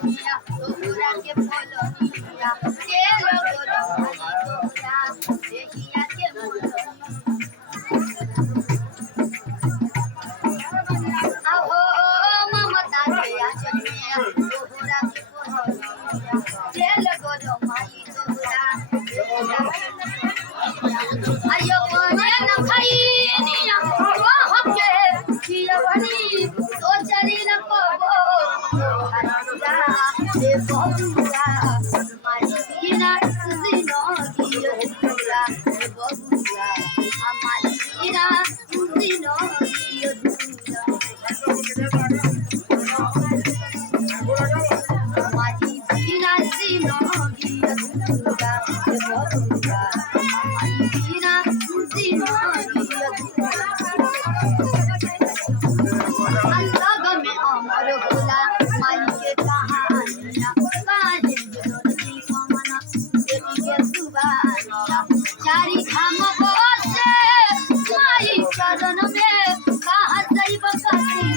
तोरा के बोलनिया के लगो भाई तोरा देहिया के बोलनिया आहो ममता के आचनिया तोरा के बोलनिया के लगो भाई तोरा आयो कोने न खैनिया वाह के खिलवनी तो चली न पबो हरिया रे बबुआ मारी बिना जिनो गियो दुरा रे बबुआ हमारी बिना जिनो गियो दुरा मारी बिना जिनो गियो दुरा रे बबुआ हमारी बिना जिनो गियो दुरा अलग में अमर होला माई के कहानिया काहे जोड़ी ममना देवी के सुबानिया चारी धाम बसे माई शरण में कहाँ जइब कसी